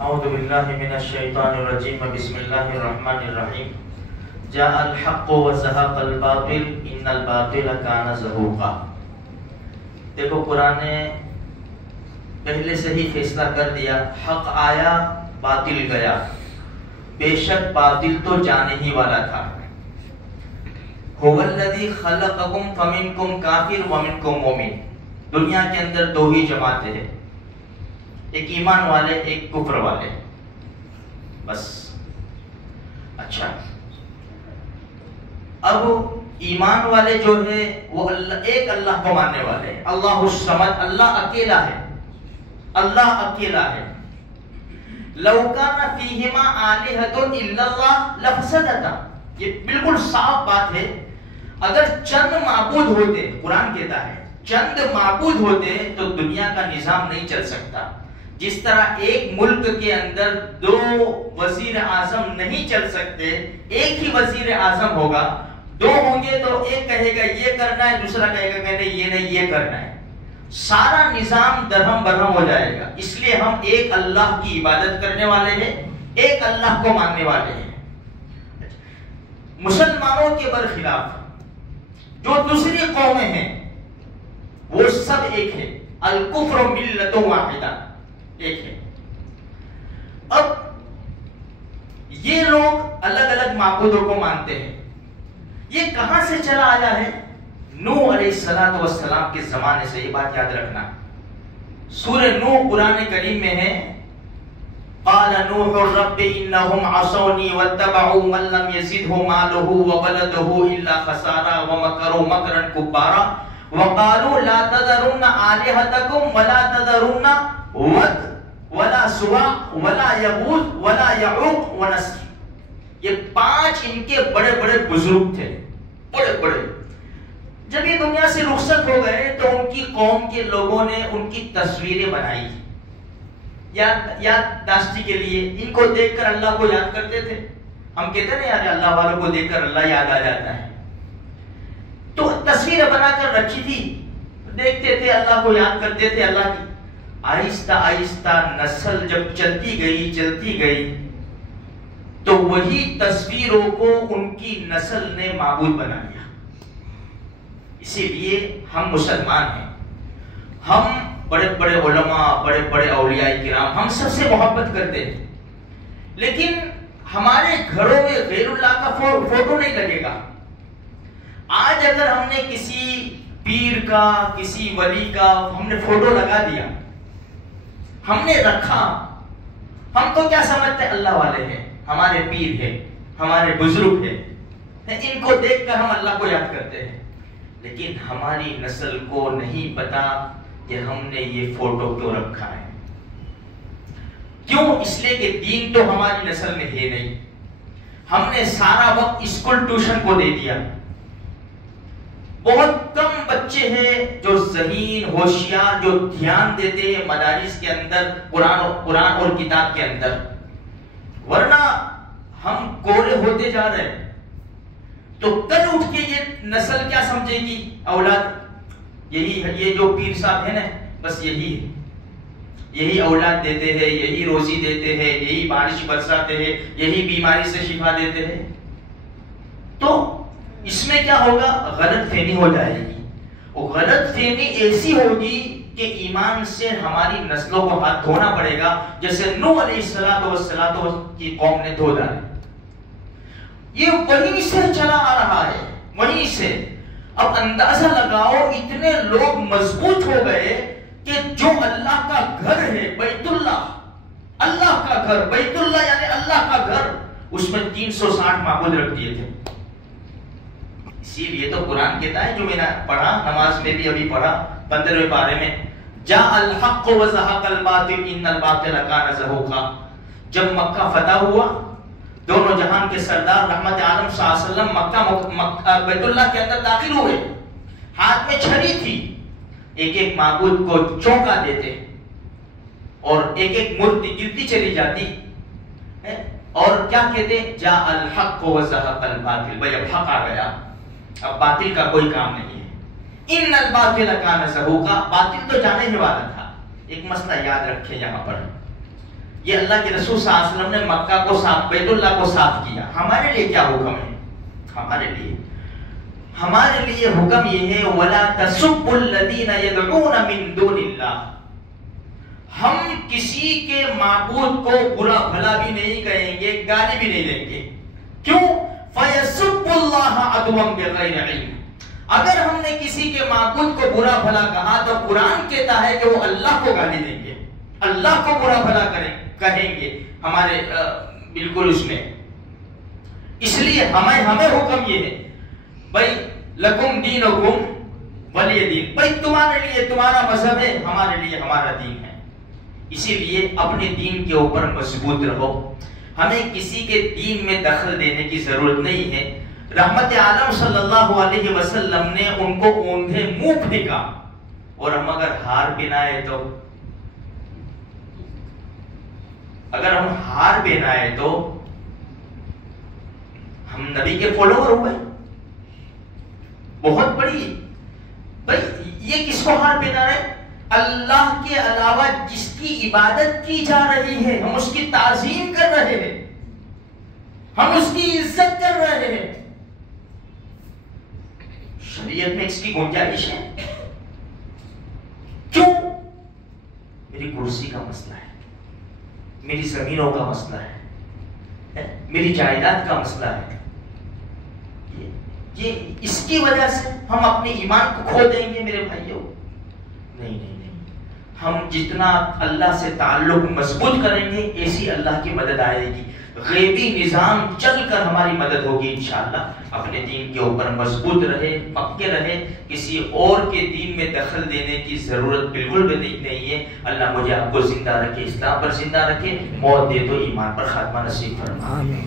اعوذ باللہ من الشیطان الرجیم بسم اللہ الرحمن الرحیم جاء الحق وزهق الباطل ان الباطل کان زہوقا۔ دیکھو قرآن نے پہلے سے ہی فیصلہ کر دیا، حق آیا باطل گیا، بے شک باطل تو جانے ہی والا تھا۔ هو الذی خلقکم فمنکم کافر ومنکم مومن۔ دنیا کے اندر دو ہی جماعتیں ہیں، ایک ایمان والے ایک کفر والے، بس۔ اچھا، اب ایمان والے جو ہے وہ ایک اللہ کو ماننے والے ہیں، اللہ الصمد، اللہ اکیلا ہے، اللہ اکیلا ہے۔ لو کان فیہما آلہۃ الا اللہ لفسدتا، یہ بالکل صاف بات ہے۔ اگر چند معبود ہوتے، قرآن کہتا ہے چند معبود ہوتے تو دنیا کا نظام نہیں چل سکتا۔ جس طرح ایک ملک کے اندر دو وزیر اعظم نہیں چل سکتے، ایک ہی وزیر اعظم ہوگا، دو ہوں گے تو ایک کہے گا یہ کرنا ہے، دوسرا کہے گا کہ نہیں یہ نہیں یہ کرنا ہے، سارا نظام درہم برہم ہو جائے گا۔ اس لیے ہم ایک اللہ کی عبادت کرنے والے ہیں، ایک اللہ کو ماننے والے ہیں۔ مسلمانوں کے برخلاف جو دوسری قومیں ہیں وہ سب ایک ہے، الکفر ملت واحدہ، ایک ہے۔ اب یہ لوگ الگ الگ معبودوں کو مانتے ہیں، یہ کہاں سے چلا آیا ہے؟ نوح علیہ السلام کے زمانے سے، یہ بات یاد رکھنا۔ سورہ نوح قرآن کریم میں ہے، قال نوح رب انہم عصونی واتبعوا من لم یزدہ مالہ وولدہ الا خسارا ومکروا مکرا کبارا وقالوا لا تذرن آلہتکم ولا تذرن ود ولا سواع ولا یغوث ولا یعوق ونسر۔ یہ پانچ ان کے بڑے بڑے بزرگ تھے، بڑے بڑے۔ جب یہ دنیا سے رخصت ہو گئے تو ان کی قوم کے لوگوں نے ان کی تصویریں بنائی یادداشتی کے لیے، ان کو دیکھ کر اللہ کو یاد کرتے تھے۔ ہم کہتے ہیں یار اللہ والوں کو دیکھ کر اللہ یاد آ جاتا ہے، تو تصویریں بنا کر رکھی تھی، دیکھتے تھے اللہ کو یاد کرتے تھے اللہ کی۔ آہستہ آہستہ نسل جب چلتی گئی تو وہی تصویروں کو ان کی نسل نے معبود بنا لیا۔ اسی لیے ہم مسلمان ہیں، ہم بڑے بڑے علماء، بڑے بڑے اولیاء کرام، ہم سب سے محبت کرتے ہیں، لیکن ہمارے گھروں میں غیر اللہ کا فوٹو نہیں لگے گا۔ آج اگر ہم نے کسی پیر کا، کسی ولی کا ہم نے فوٹو لگا دیا، ہم نے رکھا، ہم تو کیا سمجھتے ہیں؟ اللہ والے ہیں، ہمارے پیر ہیں، ہمارے بزرگ ہیں، ان کو دیکھ کر ہم اللہ کو یاد کرتے ہیں۔ لیکن ہماری نسل کو نہیں پتا کہ ہم نے یہ فوٹو کیوں رکھا ہے۔ کیوں؟ اس لیے کہ دین تو ہماری نسل میں ہے نہیں، ہم نے سارا وقت اسکول ٹیوشن کو دے دیا۔ بہت کم بچے ہیں جو ذہین ہوشیار، جو دھیان دیتے ہیں مدارس کے اندر، قرآن اور کتاب کے اندر، ورنہ ہم کورے ہوتے جا رہے ہیں۔ تو کل اٹھ کے یہ نسل کیا سمجھے گی؟ اولاد یہی ہے، یہ جو پیر صاحب ہیں نا، بس یہی اولاد دیتے ہیں، یہی روزی دیتے ہیں، یہی بارش برساتے ہیں، یہی بیماری سے شفا دیتے ہیں۔ تو اس میں کیا ہوگا؟ غلط فہمی ہو جائے گی، وہ غلط فہمی ایسی ہوگی کہ ایمان سے ہماری نسلوں کو ہاتھ دھونا پڑے گا، جیسے نوح علیہ السلام کی قوم نے دھو ڈالے۔ یہ وہیں سے چلا آ رہا ہے، وہیں سے۔ اب اندازہ لگاؤ اتنے لوگ مضبوط ہو گئے کہ جو اللہ کا گھر ہے بیت اللہ، اللہ کا گھر بیت اللہ یعنی اللہ کا گھر، اس میں 360 معبود رکھ دیے تھے۔ اسی لیے تو قرآن کہتا ہے، جو میں نے پڑھا نماز میں بھی ابھی پڑھا 15ویں پارے میں، جاء الحق وزهق الباطل ان الباطل کان زہوقا۔ جب مکہ فتح ہوا، دونوں جہان کے سردار رحمت عالم صلی اللہ علیہ وسلم بیت اللہ کے اندر داخل ہوئے، ہاتھ میں چھری تھی، ایک ایک معبود کو چونکا دیتے اور ایک ایک مورتی گرتی چلی جاتی، اور کیا کہتے؟ جاء الحق وزهق الباطل، بھئی اب حق آ گیا، اب باطل کا کوئی کام نہیں ہے۔ ان الباطل کان زہوقا، باطل تو جانے ہی والا تھا۔ ایک مسئلہ یاد رکھیں یہاں پر، یہ اللہ کے رسول صلی اللہ علیہ وسلم نے مکہ کو صاف، بیت اللہ کو صاف کیا. ہمارے لیے کیا حکم ہے؟ ہمارے لیے حکم یہ ہے وَلَا تَسُبُّوا الَّذِينَ يَدْعُونَ مِن دُونِ اللَّهِ. ہم کسی کے معبود کو برا بھلا بھی نہیں کہیں گے، گالی بھی نہیں دیں گے. کیوں؟ فَيَسُبُّ اللَّهَ عَدْوًا بِغَيْرِ عِلْمٍ. اگر ہم نے کسی کے معبود کو برا بھلا کہا تو قرآن کہتا ہے کہ وہ اللہ کو گالی دیں گے، اللہ کو برا بھلا کہیں گے ہمارے بالکل اس میں. اس لیے ہمیں حکم یہ ہے بھائی لکم دینکم ولی دین، بھائی تمہارے لیے تمہارا مذہب ہے، ہمارے لیے ہمارا دین ہے. اسی لیے اپنے دین کے اوپر مضبوط رہو. ہمیں کسی کے دین میں دخل دینے کی ضرورت نہیں ہے. رحمت عالم صلی اللہ علیہ وسلم نے ان کو اوندھے منہ پھینکا، اور ہم اگر ہار پہنائے تو ہم نبی کے فالوور ہو گئے. بہت بڑی بھائی یہ کس کو ہار پہنا رہے؟ اللہ کے علاوہ جس کی عبادت کی جا رہی ہے ہم اس کی تعظیم کر رہے ہیں، ہم اس کی عزت کر رہے ہیں. شریعت میں اس کی گنجائش ہے. کیوں؟ میری کرسی کا مسئلہ ہے، میری زمینوں کا مسئلہ ہے، میری جائیداد کا مسئلہ ہے. یہ اس کی وجہ سے ہم اپنے ایمان کو کھو دیں گے میرے بھائیوں. نہیں، ہم جتنا اللہ سے تعلق مضبوط کریں گے ایسی اللہ کی مدد آئے گی. غیبی نظام چل کر ہماری مدد ہوگی انشاءاللہ. اپنے دین کے اوپر مضبوط رہے، پکے رہے. کسی اور کے دین میں دخل دینے کی ضرورت بالکل بھی نہیں ہے. اللہ مجھے آپ کو زندہ رکھے، اسلام پر زندہ رکھے، موت دے تو ایمان پر خاتمہ نصیب فرمائے.